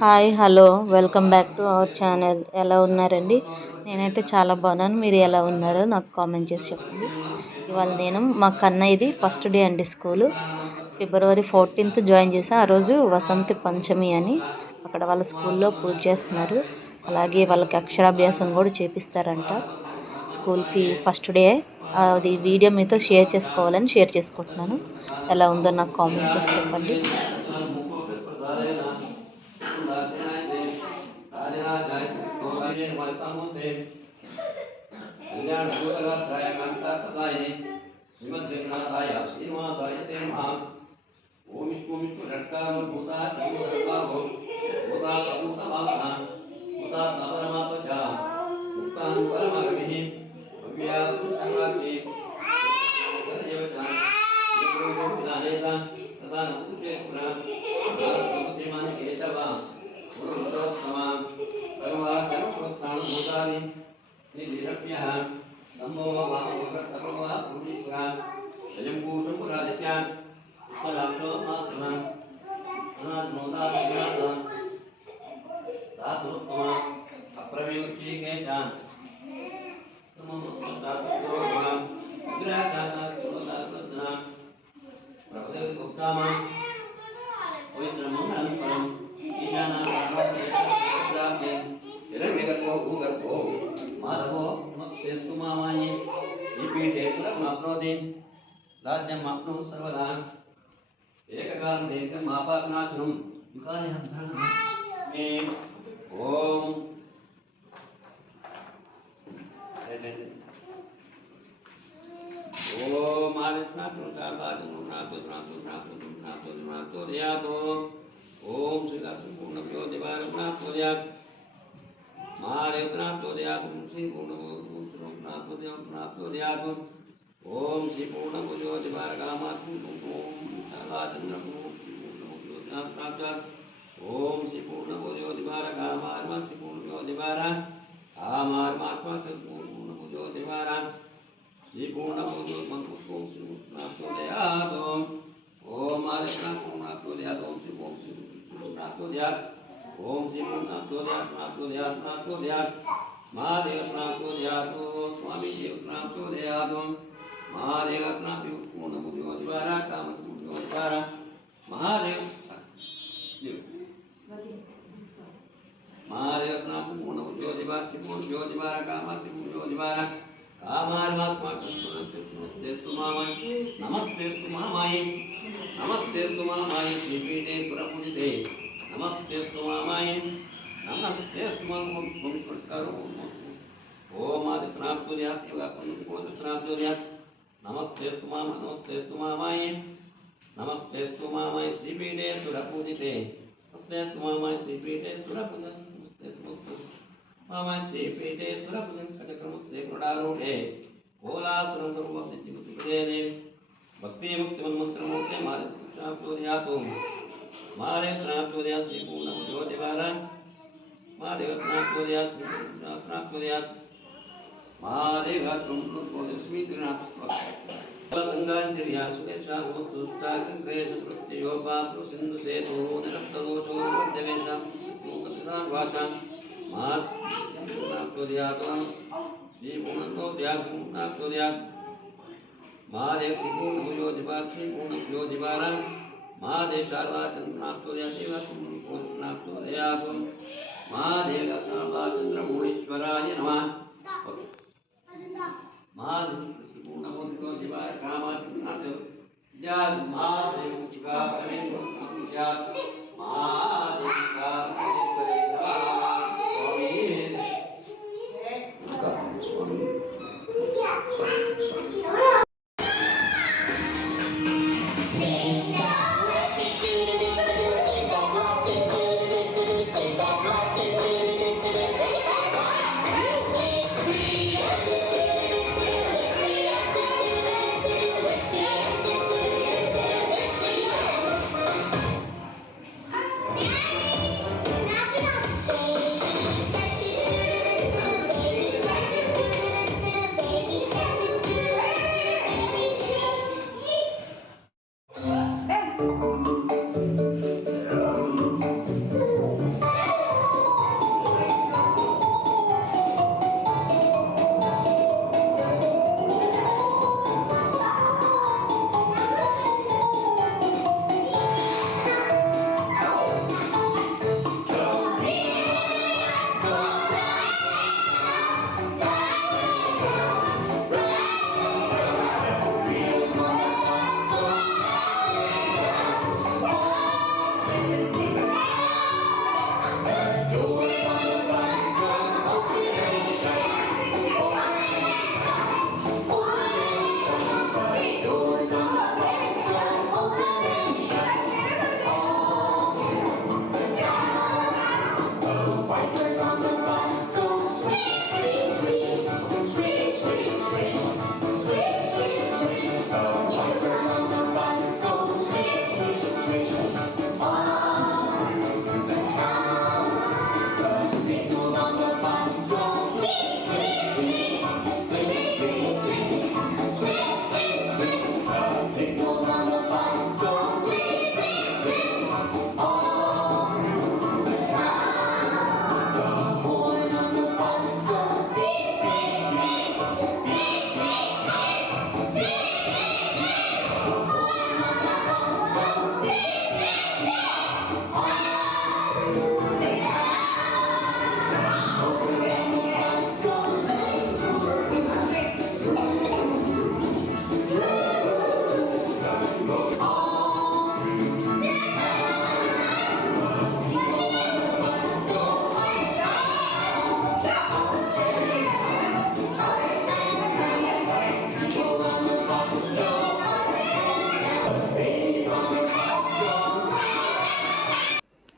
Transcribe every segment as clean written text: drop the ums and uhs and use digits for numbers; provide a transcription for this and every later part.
Hi hello welcome back to our channel. ఎలా ఉన్నారండి? నేనైతే చాలా బాగున్నాను. మీరు ఎలా ఉన్నారో నాకు కామెంట్ చేసి చెప్పండి. ఇవాళ నేను మా కన్నయ్యది ఫస్ట్ డే అండి స్కూలు. ఫిబ్రవరి 14th జాయిన్ చేసా. ఆ రోజు వసంత పంచమి అని అక్కడ వాళ్ళ స్కూల్లో పూజ చేస్తున్నారు. అలాగే వాళ్ళకి అక్షరాభ్యాసం కూడా చేపిస్తారంట. స్కూల్కి ఫస్ట్ డే అది వీడియో మీతో షేర్ చేసుకోవాలని షేర్ చేసుకుంటున్నాను. ఎలా ఉందో నాకు కామెంట్ చేసి చెప్పండి.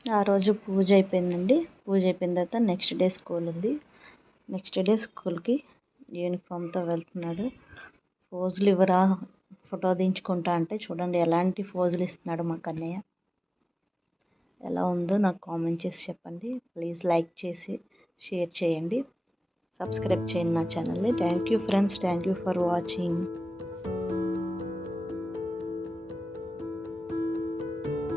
ఆ రోజు పూజ అయిపోయిందండి. పూజ అయిపోయిన తర్వాత నెక్స్ట్ డే స్కూల్ ఉంది. నెక్స్ట్ డే స్కూల్కి యూనిఫామ్తో వెళ్తున్నాడు. ఫోజులు ఇవ్వరా, ఫోటో దించుకుంటా అంటే చూడండి ఎలాంటి ఫోజులు ఇస్తున్నాడు మా కన్నయ్య. ఎలా ఉందో నాకు కామెంట్ చేసి చెప్పండి. ప్లీజ్ లైక్ చేసి షేర్ చేయండి, సబ్స్క్రైబ్ చేయండి నా ఛానల్ని. Thank you friends, thank you for watching.